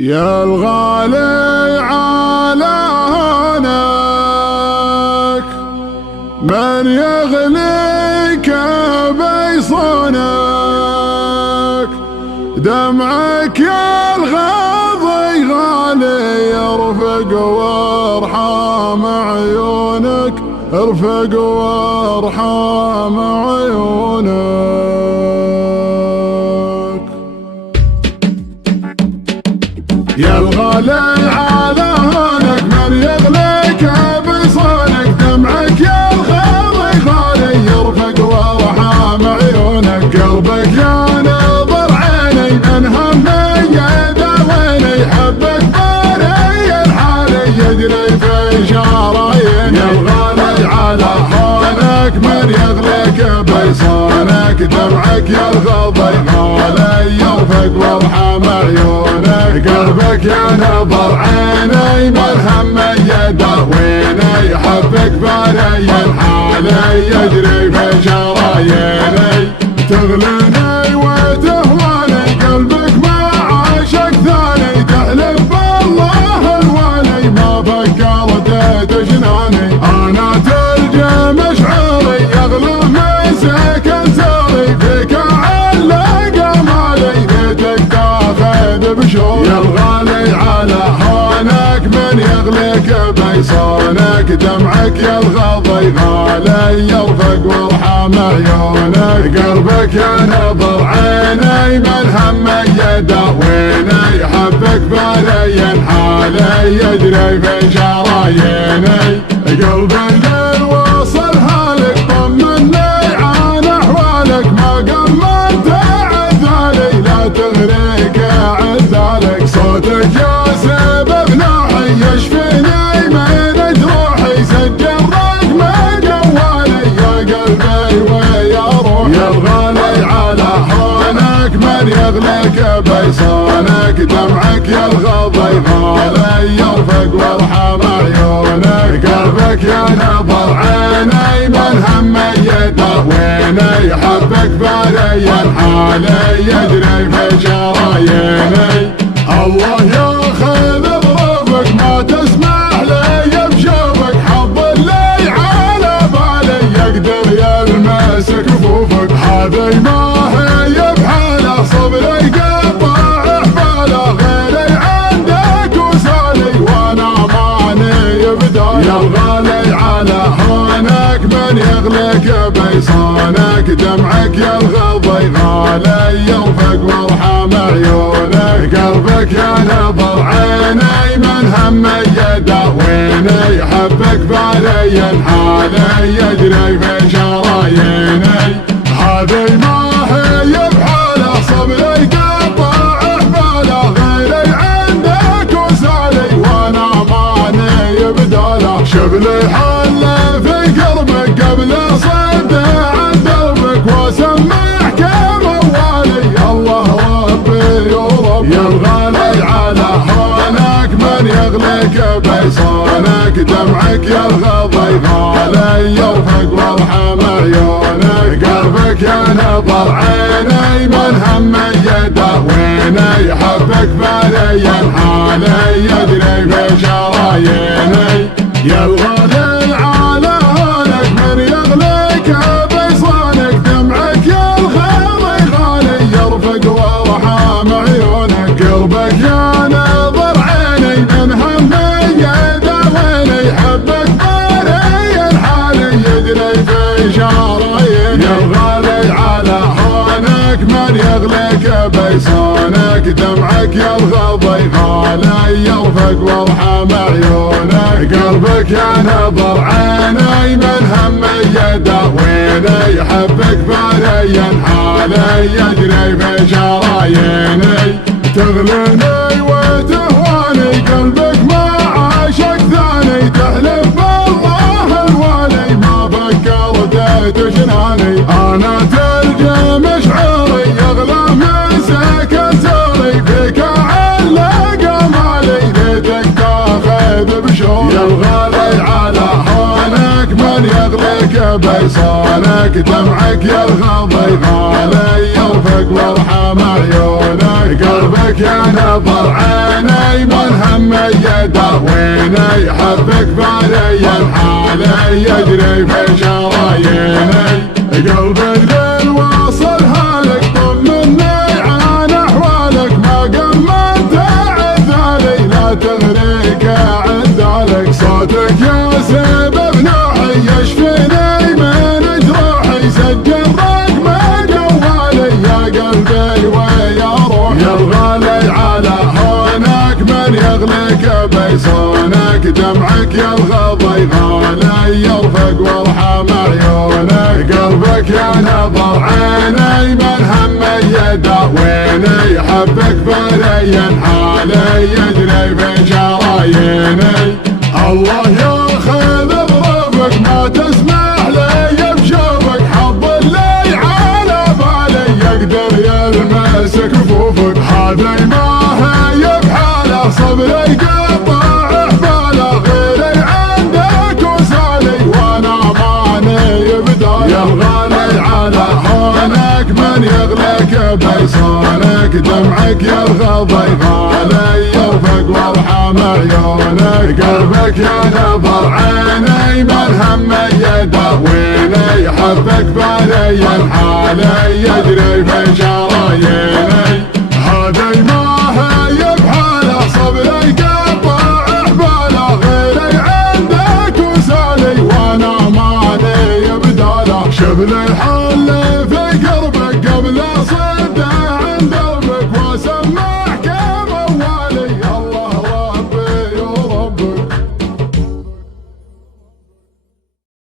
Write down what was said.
يا الغالي على هونك من يغليك بيصونك، دمعك يا الغاضي غالي يرفق وارحام عيونك، ارفق وارحام عيونك. يا الغالي على هونك من يغليك بصونك، دمعك يا الغالي غالي يرفق وارحام عيونك، قلبك يا نظر عيني من همي يداويني، حبك باري الحالي يجري في شراييني. يا الغالي على هونك من يغليك بصونك، دمعك يا الغالي غالي يرفق وارحام عيونك، قلبك يا نظر عيني من همي يداويني، حبك باري الحالي يجري في شراييني. تغليني وتهواني قلبك ما عاشق ثاني، تحلف بالله الوالي ما فكرت تجناني، انا تلجى مشعري يغلى من سكن ساري، فيك علق مالي بيتك تاخذ بشوق. يا الغالي على هونك من يغليك بيصونك، دمعك يا الغاضي غالي يرفق وارحام عيونك، قلبك يا نظر عيني من همي يداويني، حبك باري الحالي يجري في شراييني. قلب الليل وصل هالك طمني عن احوالك، ما قمنت عذالي لا تغريك عذالك، صوتك يا سبب نوحي يشفيني من جروحي، سجل رقم جوالي يا قلبي ويا روحي. يا الغالي على هونك من يغليك بيصونك، دمعك يا الغاضي غالي يرفق وارحام عيونك، قلبك يا نظر عيني من همي يداويني، حبك باري الحالي يجري في شراييني. الله ياخذ بروفك ما تسمح لي بشوفك، حظ اللي على بالي يقدر يلمس كفوفك، هذي ما هي بحاله صبري يقطع حباله، غيري عندك وسالي وانا ماني بدالي. يا الغالي على هونك من يغليك بيصونك، دمعك يا الغاضي غالي يرفق وارحام عيونك، قلبك يا نظر عيني من همي يداويني، حبك باري الحالي يجري في شراييني. هذي ما هي بحاله صبري يقطع حباله، غيري عندك وسالي وانا ماني بداله، شغلي حل في قربك قبل صد عن دربك، واسمعك موالي الله ربي ورب. يا الغالي على هونك من يغليك بيصونك، دمعك يا الغاضي غالي يرفق وارحام عيونك، قلبك يا نظر عيني من همي يداويني، حبك باري الحالي يجري في شراييني. يا الغالي على هونك من يغليك بيصونك، دمعك يا الغالي غالي يرفق وارحام عيونك، قلبك يا نظر عيني من همي يداويني، حبك باري الحالي يجري في شراييني. يا الغالي على هونك من يغليك بيصونك، دمعك يا الغاضي غالي يرفق وارحام عيونك، قلبك يا نظر عيني من همي يداويني، حبك باري الحالي يجري في شراييني. تغليني وتهواني قلبك ما عاشق ثاني، تحلف بالله الوالي ما فكرت تجناني، انا تلجى مشعري يغلى من سكن ساري، فيك علق مالي بيتك تاخذ بشوق. يا الغالي على هونك من يغليك بيصونك، دمعك يا الغاضي غالي يرفق وارحام عيونك، قلبك يا نظر عيني من هم يداويني حبك بالي الحالي يجري في شراييني قلبي ذل واصل هالك طمني عن احوالك ما قمت عذالي لا تغريك عذالك صوتك يا سبب نوحي يشفيني من جروحي سجل رقم جوالي يا قلبي ويا روحي يا الغالي على هونك من يغليك بيصونك دمعك يا الغضي غالي يرفق وارحم عيونك قلبك يا نظر عيني من هم يداويني حبك بالي حالي يجري في شراييني الله ياخذ بروفك ما تسمح لي بشوفك حظ اللي على بالي يقدر يلمس كفوفك هذي ما هي بحاله صبري قطع حباله غيري عندك وسالي وانا ماني بدالي يا الغالي على هونك من يغليك بيصونك دمعك يا الغضي غالي يرفق وارحم عيونك قلبك يا نظر عيني من هم يداويني حبك بالي الحالي يجري في شراييني هذي ما هي بحاله صبري قطع حباله غيري عندك وسالي وانا ماني بداله شبل الحل في قربي